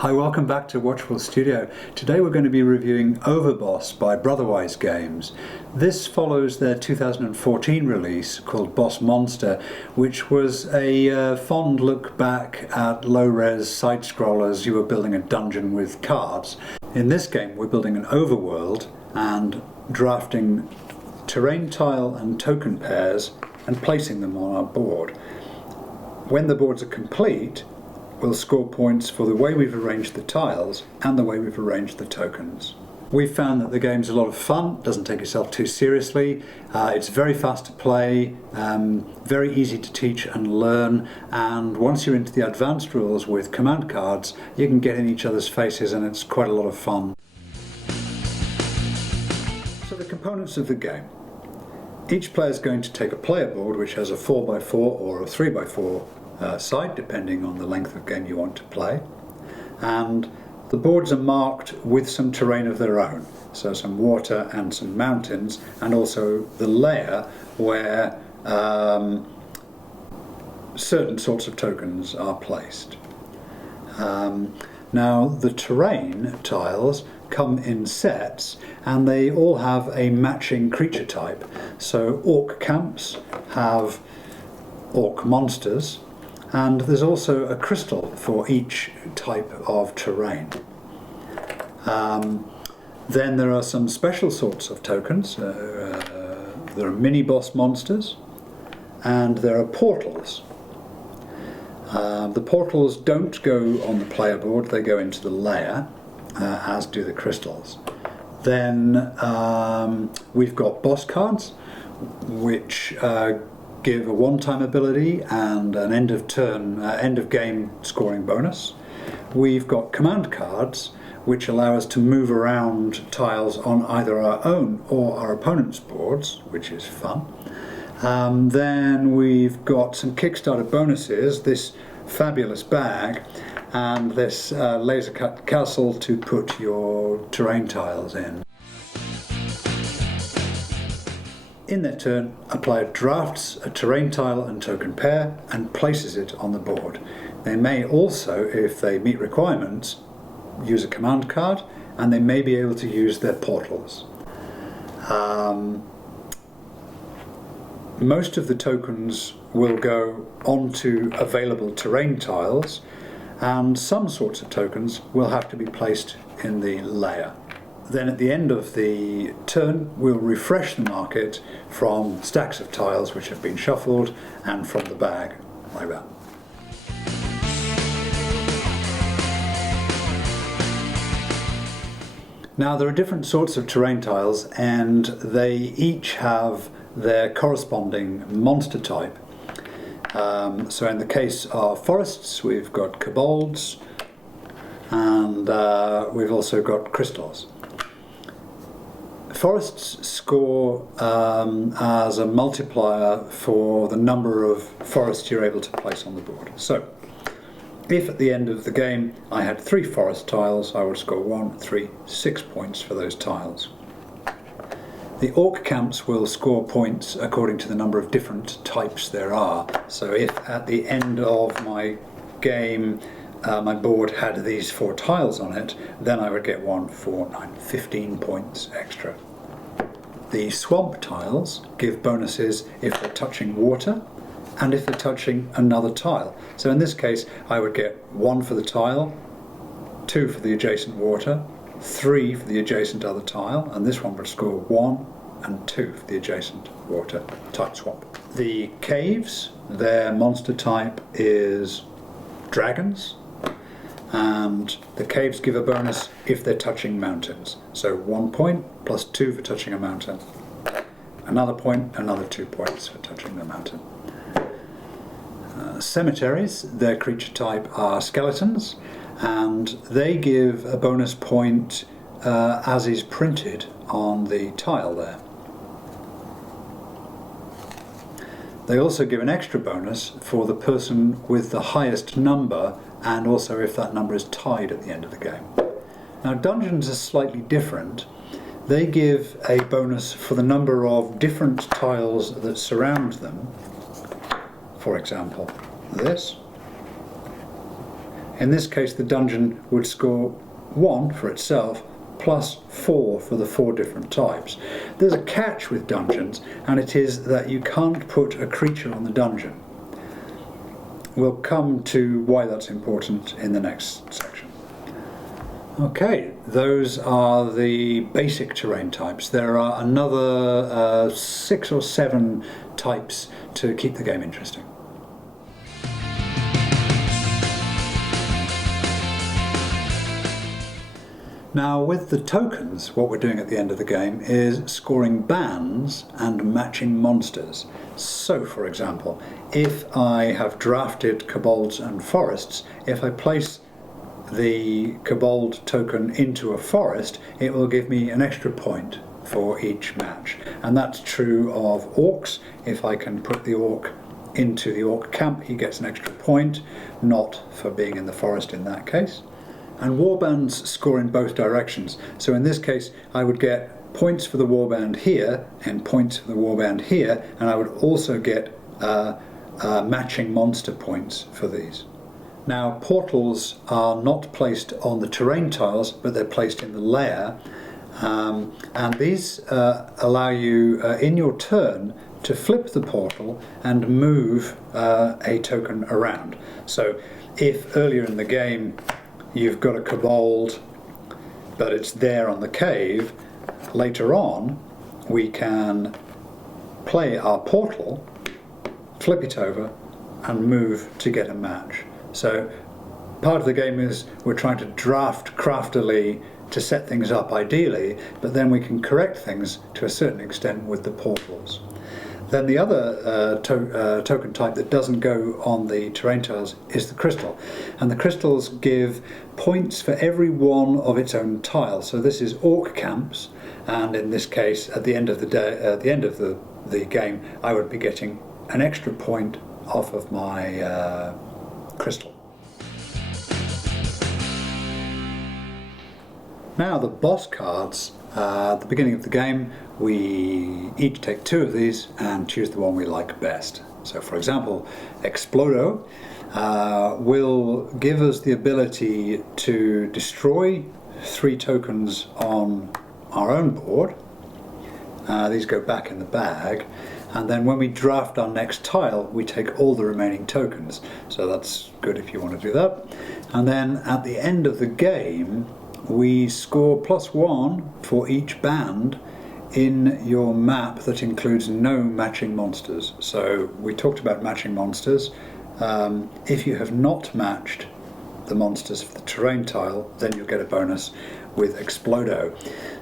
Hi, welcome back to Watchful Studio. Today we're going to be reviewing Overboss by Brotherwise Games. This follows their 2014 release called Boss Monster, which was a fond look back at low-res side-scrollers. You were building a dungeon with cards. In this game we're building an overworld and drafting terrain tile and token pairs and placing them on our board. When the boards are complete, we'll score points for the way we've arranged the tiles and the way we've arranged the tokens. We've found that the game's a lot of fun, doesn't take itself too seriously, it's very fast to play, very easy to teach and learn, and once you're into the advanced rules with command cards, you can get in each other's faces and it's quite a lot of fun. So the components of the game. Each player is going to take a player board which has a 4x4 or a 3x4 side, depending on the length of game you want to play, and the boards are marked with some terrain of their own, so some water and some mountains, and also the layer where certain sorts of tokens are placed. Now the terrain tiles come in sets and they all have a matching creature type, so orc camps have orc monsters, and there's also a crystal for each type of terrain. Then there are some special sorts of tokens. There are mini boss monsters and there are portals. The portals don't go on the player board, they go into the layer, as do the crystals. Then we've got boss cards, which give a one-time ability and an end of game scoring bonus. We've got command cards which allow us to move around tiles on either our own or our opponent's boards, which is fun. Then we've got some Kickstarter bonuses, this fabulous bag and this laser cut castle to put your terrain tiles in. In their turn, a player drafts a terrain tile and token pair and places it on the board. They may also, if they meet requirements, use a command card, and they may be able to use their portals. Most of the tokens will go onto available terrain tiles, and some sorts of tokens will have to be placed in the layer. Then at the end of the turn we'll refresh the market from stacks of tiles which have been shuffled and from the bag, like that. Now there are different sorts of terrain tiles and they each have their corresponding monster type. So in the case of forests we've got kobolds and we've also got crystals. Forests score as a multiplier for the number of forests you're able to place on the board. So, if at the end of the game I had 3 forest tiles, I would score 1, 3, 6 points for those tiles. The orc camps will score points according to the number of different types there are. So if at the end of my game my board had these 4 tiles on it, then I would get 1, 4, 9, 15 points extra. The swamp tiles give bonuses if they're touching water and if they're touching another tile. So in this case I would get 1 for the tile, 2 for the adjacent water, 3 for the adjacent other tile, and this one would score 1 and 2 for the adjacent water type swamp. The caves, their monster type is dragons, and the caves give a bonus if they're touching mountains. So 1 point plus 2 for touching a mountain. Another point, another 2 points for touching the mountain. Cemeteries, their creature type are skeletons, and they give a bonus point as is printed on the tile there. They also give an extra bonus for the person with the highest number, and also if that number is tied at the end of the game. Now dungeons are slightly different. They give a bonus for the number of different tiles that surround them. For example, this. In this case, the dungeon would score 1 for itself, plus 4 for the 4 different types. There's a catch with dungeons, and it is that you can't put a creature on the dungeon. We'll come to why that's important in the next section. Okay, those are the basic terrain types. There are another 6 or 7 types to keep the game interesting. Now with the tokens, what we're doing at the end of the game is scoring bands and matching monsters. So for example, if I have drafted kobolds and forests, if I place the kobold token into a forest, it will give me an extra point for each match. And that's true of orcs. If I can put the orc into the orc camp, he gets an extra point, not for being in the forest in that case. And warbands score in both directions. So in this case, I would get points for the warband here and points for the warband here, and I would also get matching monster points for these. Now, portals are not placed on the terrain tiles, but they're placed in the layer, and these allow you, in your turn, to flip the portal and move a token around. So if earlier in the game you've got a kobold, but it's there on the cave, later on we can play our portal, flip it over, and move to get a match. So part of the game is we're trying to draft craftily to set things up ideally, but then we can correct things to a certain extent with the portals. Then the other token type that doesn't go on the terrain tiles is the crystal. And the crystals give points for every one of its own tile. So this is orc camps, and in this case, at the end of the day, at the end of the game, I would be getting an extra point off of my crystal. Now the boss cards, at the beginning of the game, we each take 2 of these and choose the one we like best. So for example, Explodo will give us the ability to destroy 3 tokens on our own board. These go back in the bag, and then when we draft our next tile, we take all the remaining tokens. So that's good if you want to do that. And then at the end of the game, we score +1 for each band in your map that includes no matching monsters. So we talked about matching monsters. If you have not matched the monsters for the terrain tile, then you'll get a bonus with Explodo.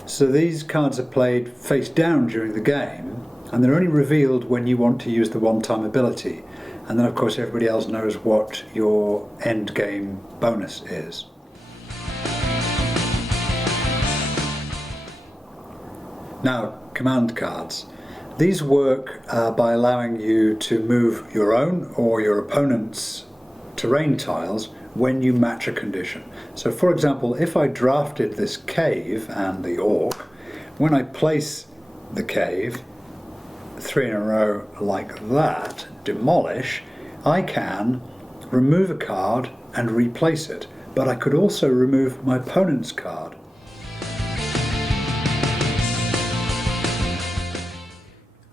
So these cards are played face down during the game, and they're only revealed when you want to use the one-time ability. And then of course everybody else knows what your end game bonus is. Now, command cards. These work by allowing you to move your own or your opponent's terrain tiles when you match a condition. So for example, if I drafted this cave and the orc, when I place the cave 3 in a row like that, demolish, I can remove a card and replace it, but I could also remove my opponent's card.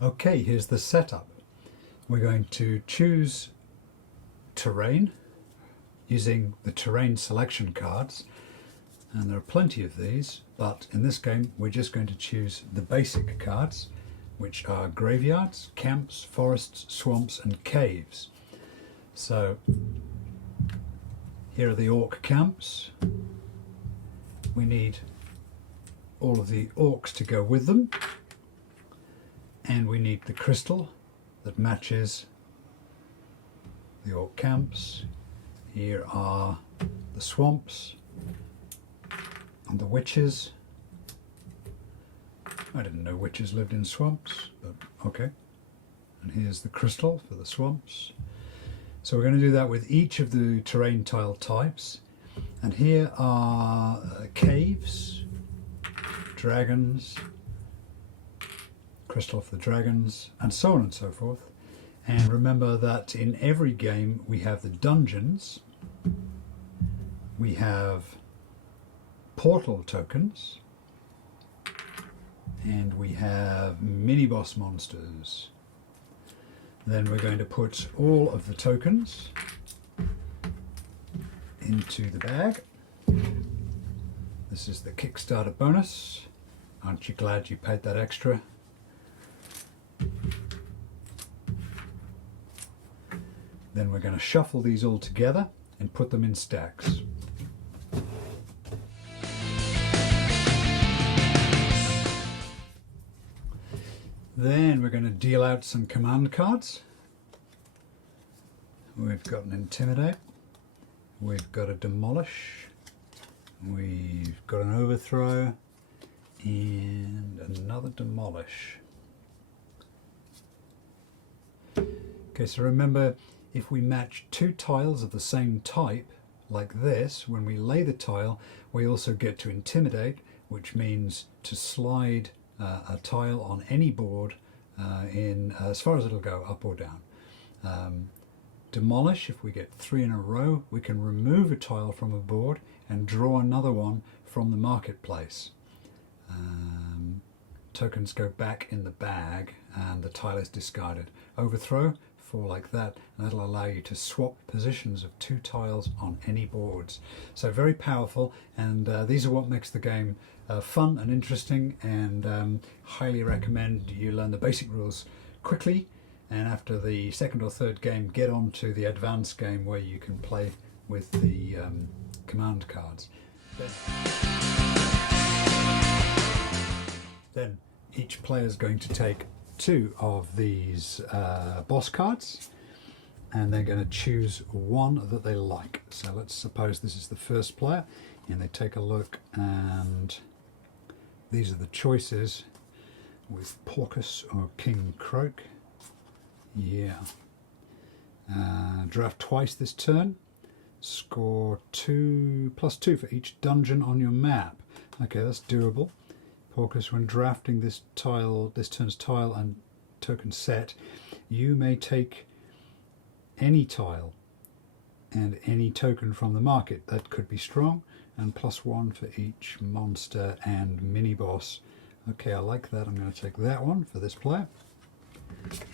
Okay, here's the setup. We're going to choose terrain using the terrain selection cards, and there are plenty of these, but in this game we're just going to choose the basic cards, which are graveyards, camps, forests, swamps and caves. So here are the orc camps. We need all of the orcs to go with them. And we need the crystal that matches the orc camps. Here are the swamps and the witches. I didn't know witches lived in swamps, but okay. And here's the crystal for the swamps. So we're going to do that with each of the terrain tile types. And here are caves, dragons, crystal for the dragons, and so on and so forth. And remember that in every game we have the dungeons, we have portal tokens, and we have mini boss monsters. Then we're going to put all of the tokens into the bag. This is the Kickstarter bonus. Aren't you glad you paid that extra? Then we're going to shuffle these all together and put them in stacks. Then we're going to deal out some command cards. We've got an Intimidate, we've got a Demolish, we've got an Overthrow, and another Demolish. Okay, so remember, if we match two tiles of the same type, like this, when we lay the tile, we also get to Intimidate, which means to slide a tile on any board in as far as it'll go, up or down. Demolish, if we get 3 in a row, we can remove a tile from a board and draw another one from the marketplace. Tokens go back in the bag and the tile is discarded. Overthrow, 4 like that, and that'll allow you to swap positions of 2 tiles on any boards. So very powerful, and these are what makes the game fun and interesting, and highly recommend you learn the basic rules quickly, and after the second or third game get on to the advanced game where you can play with the command cards. Then each player is going to take 2 of these boss cards, and they're going to choose one that they like. So let's suppose this is the first player, and they take a look, and these are the choices with Porcus or King Croak. Yeah. Draft twice this turn. Score 2 +2 for each dungeon on your map. Okay, that's doable. Porcus, when drafting this turn's tile and token set, you may take any tile and any token from the market. That could be strong, and +1 for each monster and mini boss. Okay, I like that. I'm going to take that one for this player.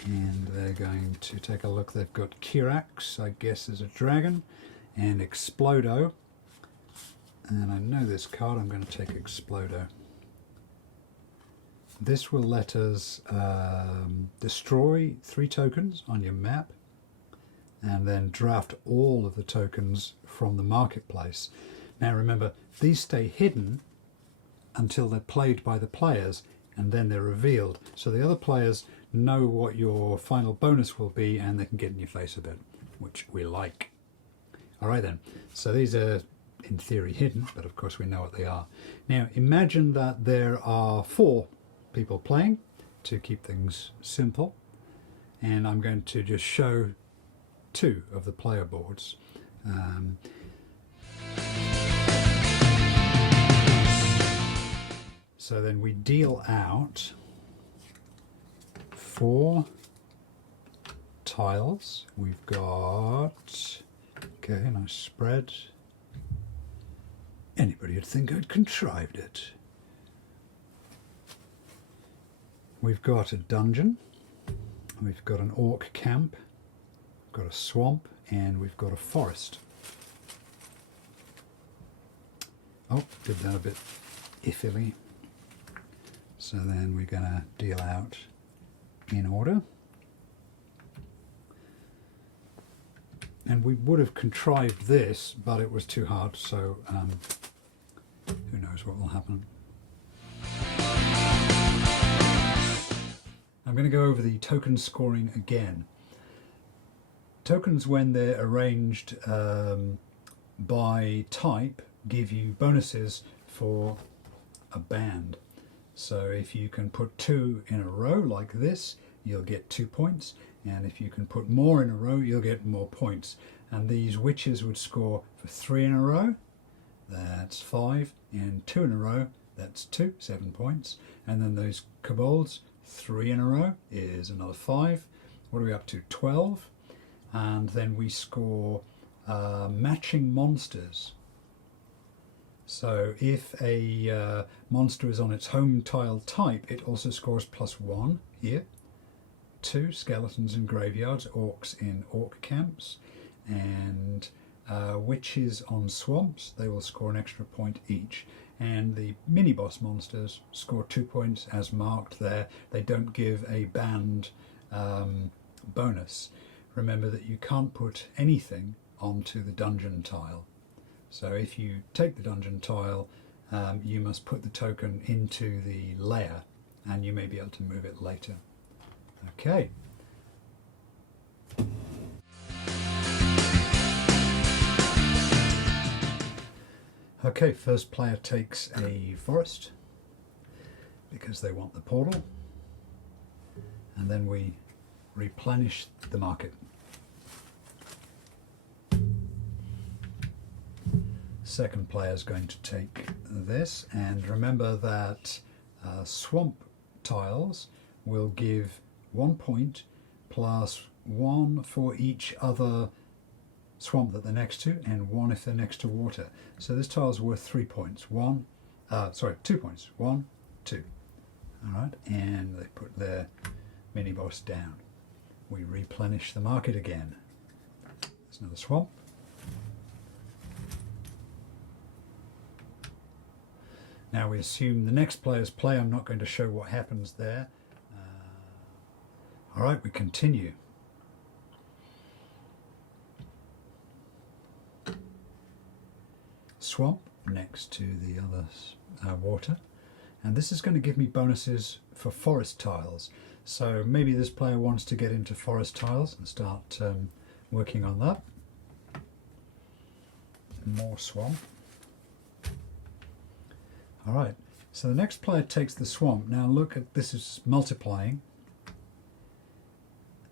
And they're going to take a look. They've got Kirax, I guess, as a dragon, and Explodo. And I know this card. I'm going to take Explodo. This will let us destroy 3 tokens on your map, and then draft all of the tokens from the marketplace. Now remember, these stay hidden until they're played by the players, and then they're revealed. So the other players know what your final bonus will be, and they can get in your face a bit, which we like. Alright then, so these are in theory hidden, but of course we know what they are. Now imagine that there are 4 people playing, to keep things simple, and I'm going to just show 2 of the player boards. So then we deal out 4 tiles. We've got, okay, nice spread. Anybody would think I'd contrived it. We've got a dungeon, we've got an orc camp, we've got a swamp, and we've got a forest. Oh, did that a bit iffily. So then we're going to deal out in order. And we would have contrived this, but it was too hard, so who knows what will happen. I'm going to go over the token scoring again. Tokens, when they're arranged by type, give you bonuses for a band. So if you can put 2 in a row like this, you'll get 2 points, and if you can put more in a row, you'll get more points. And these witches would score for 3 in a row, that's 5, and 2 in a row, that's 2, 7 points. And then those kobolds, 3 in a row is another 5. What are we up to? 12. And then we score matching monsters. So if a monster is on its home tile type, it also scores +1 here. 2 skeletons in graveyards, orcs in orc camps, and witches on swamps. They will score an extra point each. And the mini-boss monsters score 2 points as marked there. They don't give a banned bonus. Remember that you can't put anything onto the dungeon tile. So if you take the dungeon tile, you must put the token into the layer, and you may be able to move it later. Okay. Okay, first player takes a forest because they want the portal, and then we replenish the market. Second player is going to take this, and remember that swamp tiles will give 1 point plus 1 for each other swamp that they're next to, and 1 if they're next to water. So this tile is worth 3 points. 2 points. 1, 2. Alright, and they put their mini boss down. We replenish the market again. There's another swamp. Now we assume the next player's play. I'm not going to show what happens there. Alright, we continue. Swamp next to the other water. And this is going to give me bonuses for forest tiles. So maybe this player wants to get into forest tiles and start working on that. More swamp. Alright, so the next player takes the swamp. Now look at this, is multiplying.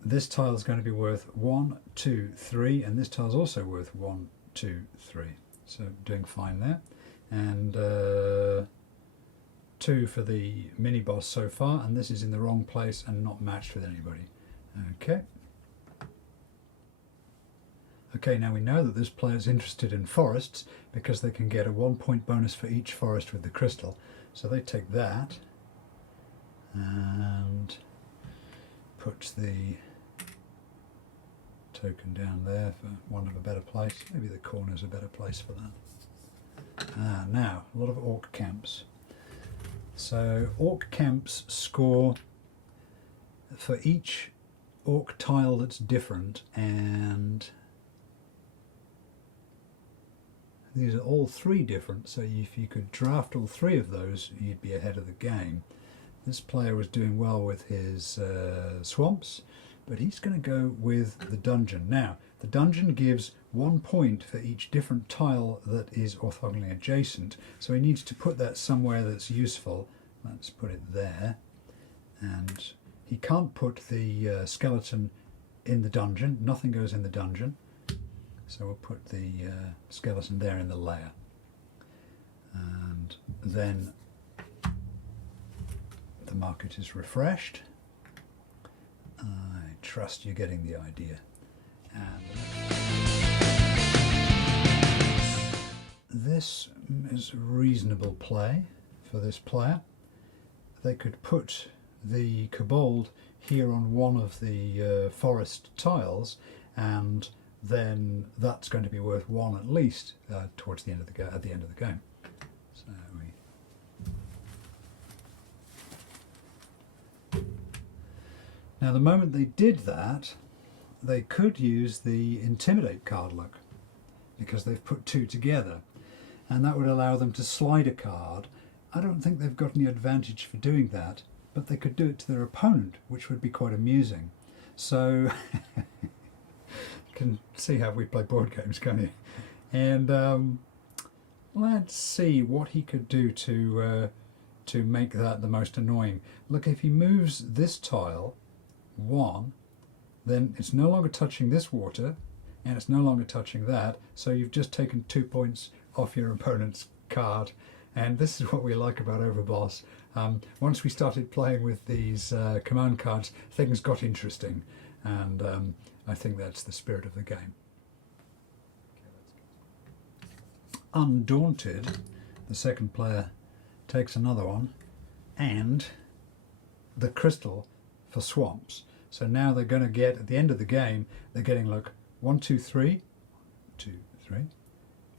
This tile is going to be worth 1, 2, 3, and this tile is also worth 1, 2, 3. So doing fine there. And 2 for the mini boss so far, and this is in the wrong place and not matched with anybody. Okay. Okay, now we know that this player is interested in forests because they can get a 1 point bonus for each forest with the crystal. So they take that and put the token down there for want of a better place. Maybe the corner's a better place for that. Now, a lot of orc camps. So orc camps score for each orc tile that's different, and these are all 3 different, so if you could draft all 3 of those, you'd be ahead of the game. This player was doing well with his swamps, but he's going to go with the dungeon. Now, the dungeon gives 1 point for each different tile that is orthogonally adjacent, so he needs to put that somewhere that's useful. Let's put it there. And he can't put the skeleton in the dungeon. Nothing goes in the dungeon. So we'll put the skeleton there in the layer. And then the market is refreshed. I trust you're getting the idea. And this is reasonable play for this player. They could put the kobold here on one of the forest tiles, and then that's going to be worth 1 at least towards the end of the at the end of the game. So now, the moment they did that, they could use the Intimidate card look, because they've put 2 together, and that would allow them to slide a card. I don't think they've got any advantage for doing that, but they could do it to their opponent, which would be quite amusing. So you can see how we play board games, can't you? And let's see what he could do to make that the most annoying. Look, if he moves this tile 1, then it's no longer touching this water, and it's no longer touching that, so you've just taken 2 points off your opponent's card. And this is what we like about Overboss. Once we started playing with these command cards, things got interesting, and I think that's the spirit of the game. Undaunted the second player takes another one, and the crystal for swamps. So now they're going to get, at the end of the game, they're getting, look, 1, 2, 3, 2, 3,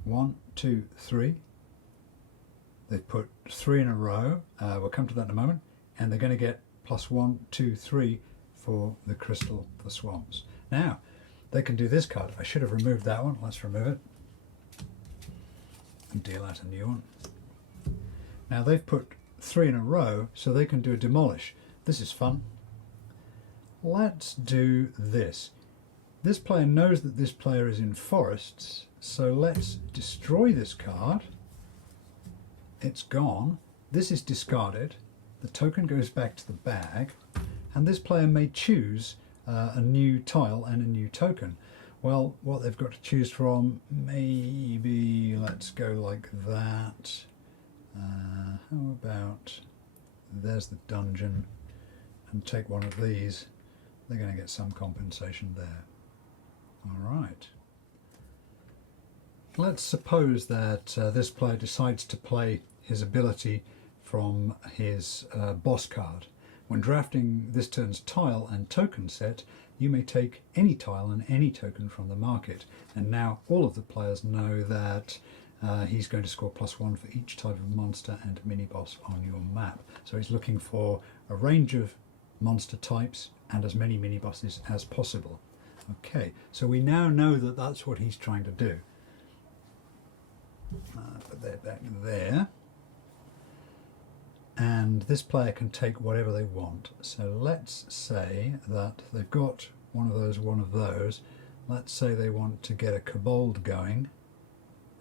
1, 2, 3. They've put 3 in a row. We'll come to that in a moment. And they're going to get plus 1, 2, 3 for the crystal for swamps. Now, they can do this card. I should have removed that one. Let's remove it and deal out a new one. Now they've put 3 in a row, so they can do a demolish. This is fun. Let's do this. This player knows that this player is in forests, so let's destroy this card. It's gone. This is discarded. The token goes back to the bag, and this player may choose a new tile and a new token. Well, what they've got to choose from, maybe let's go like that. How about there's the dungeon, and take one of these. They're going to get some compensation there. All right. Let's suppose that this player decides to play his ability from his boss card. When drafting this turn's tile and token set, you may take any tile and any token from the market. And now all of the players know that he's going to score +1 for each type of monster and mini-boss on your map. So he's looking for a range of monster types and as many mini-bosses as possible. Okay, so we now know that that's what he's trying to do. Put that back there. And this player can take whatever they want. So let's say that they've got one of those. Let's say they want to get a kobold going,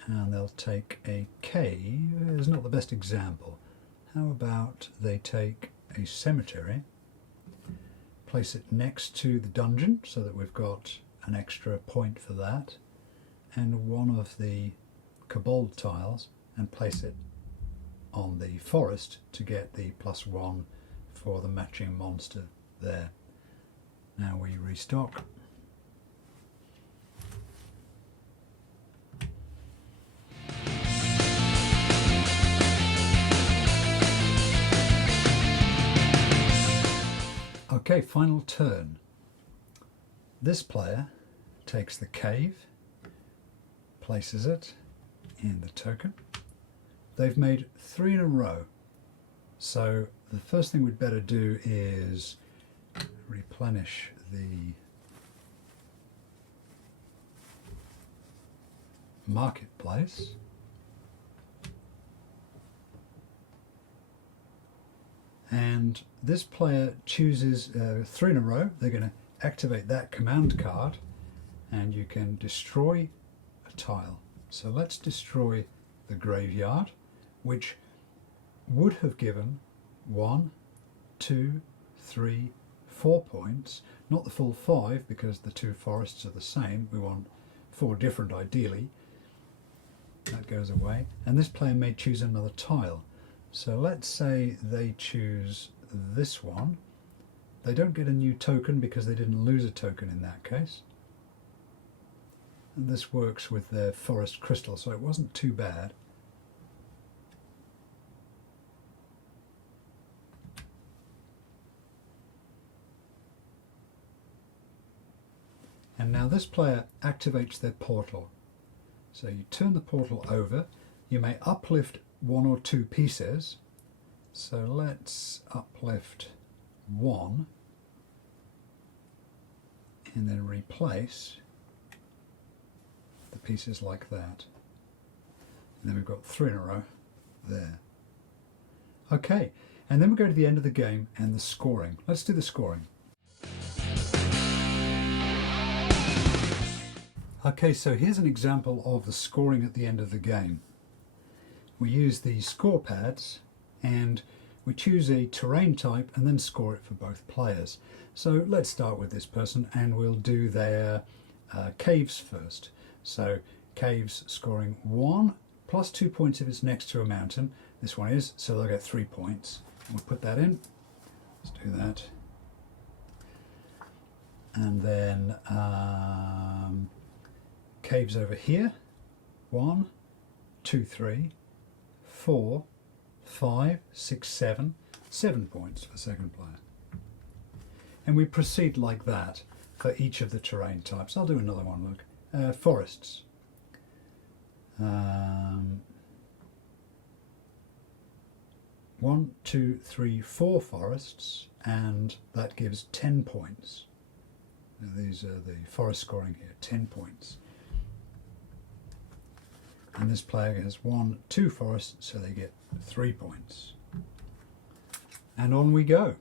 and they'll take a cave. It's not the best example. How about they take a cemetery, place it next to the dungeon so that we've got an extra point for that, and one of the kobold tiles, and place it on the forest to get the +1 for the matching monster there. Now we restock. Okay, final turn. This player takes the cave, places it in the token. They've made 3 in a row. So the first thing we'd better do is replenish the marketplace. And this player chooses 3 in a row. They're going to activate that command card, and you can destroy a tile. So let's destroy the graveyard, which would have given 1, 2, 3, 4 points, not the full 5 because the 2 forests are the same. We want 4 different ideally. That goes away, and this player may choose another tile. So let's say they choose this one. They don't get a new token because they didn't lose a token in that case. And this works with their forest crystal, so it wasn't too bad. And now this player activates their portal. So you turn the portal over. You may uplift 1 or 2 pieces. So let's uplift 1 and then replace the pieces like that. And then we've got 3 in a row there. Okay, and then we go to the end of the game and the scoring. Let's do the scoring. Okay, so here's an example of the scoring at the end of the game. We use the score pads and we choose a terrain type and then score it for both players. So let's start with this person and we'll do their caves first. So caves scoring 1 plus 2 points if it's next to a mountain. This one is, so they'll get 3 points. We'll put that in. Let's do that. And then caves over here. 1, 2, 3, 4, 5, 6, 7, 7 points for second player. And we proceed like that for each of the terrain types. I'll do another one, look. Forests. 1, 2, 3, 4 forests, and that gives 10 points. Now these are the forest scoring here, 10 points. And this player has 1, 2 forests, so they get 3 points. And on we go.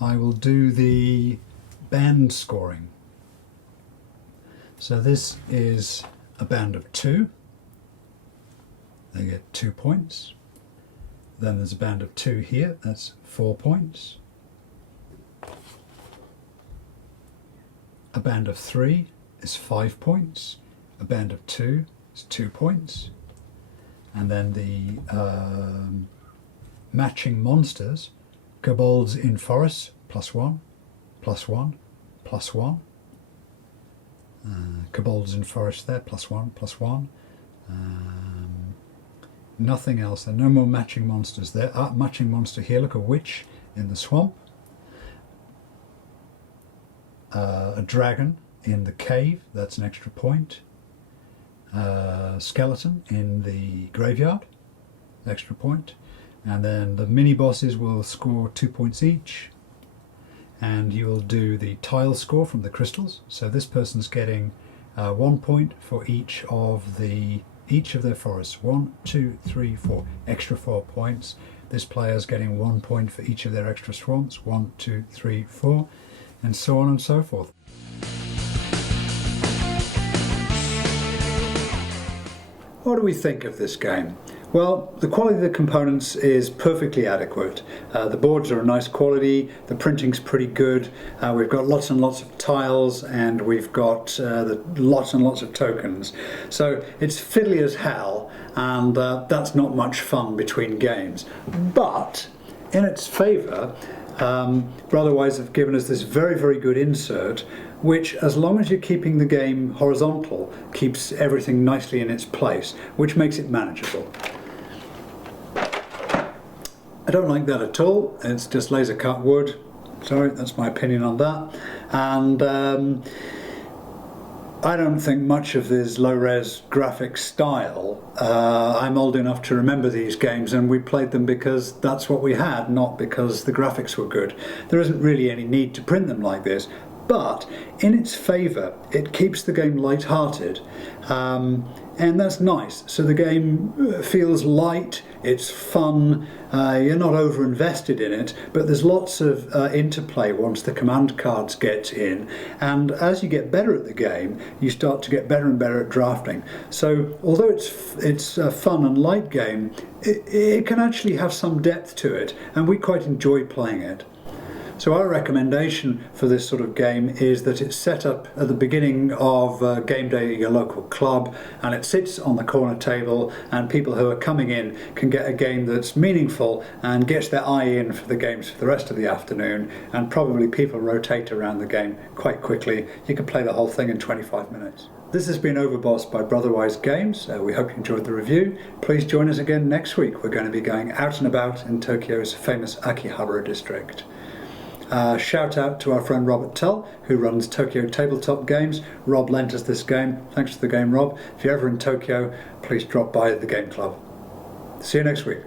I will do the band scoring. So this is a band of 2. They get 2 points. Then there's a band of 2 here, that's 4 points. A band of 3 is 5 points. A band of 2 is 2 points. And then the matching monsters, kobolds in forests, +1, +1, +1. Kobolds in forest there, +1, +1. Nothing else. There are no more matching monsters there. Matching monster here, look, a witch in the swamp. A dragon in the cave, that's an extra point. Skeleton in the graveyard, extra point. And then the mini bosses will score 2 points each. And you will do the tile score from the crystals. So this person's getting 1 point for each of their forests. 1, 2, 3, 4. Extra 4 points. This player's getting 1 point for each of their extra swamps. 1, 2, 3, 4. And so on and so forth. What do we think of this game? Well, the quality of the components is perfectly adequate. The boards are a nice quality, the printing's pretty good, we've got lots and lots of tiles, and we've got lots and lots of tokens. So it's fiddly as hell, and that's not much fun between games. But in its favour, Brotherwise have given us this very, very good insert, which, as long as you're keeping the game horizontal, keeps everything nicely in its place, which makes it manageable. I don't like that at all. It's just laser cut wood. Sorry, that's my opinion on that. And I don't think much of this low-res graphic style. I'm old enough to remember these games, and we played them because that's what we had, not because the graphics were good. There isn't really any need to print them like this, but in its favour, it keeps the game light-hearted. And that's nice. So the game feels light, it's fun, you're not over-invested in it, but there's lots of interplay once the command cards get in, and as you get better at the game, you start to get better and better at drafting. So although it's a fun and light game, it can actually have some depth to it, and we quite enjoy playing it. So our recommendation for this sort of game is that it's set up at the beginning of game day at your local club, and it sits on the corner table, and people who are coming in can get a game that's meaningful and gets their eye in for the games for the rest of the afternoon, and probably people rotate around the game quite quickly. You can play the whole thing in 25 minutes. This has been Overboss by Brotherwise Games. We hope you enjoyed the review. Please join us again next week. We're going to be going out and about in Tokyo's famous Akihabara district. Shout out to our friend Robert Tull, who runs Tokyo Tabletop Games. Rob lent us this game. Thanks for the game, Rob. If you're ever in Tokyo, please drop by the game club. See you next week.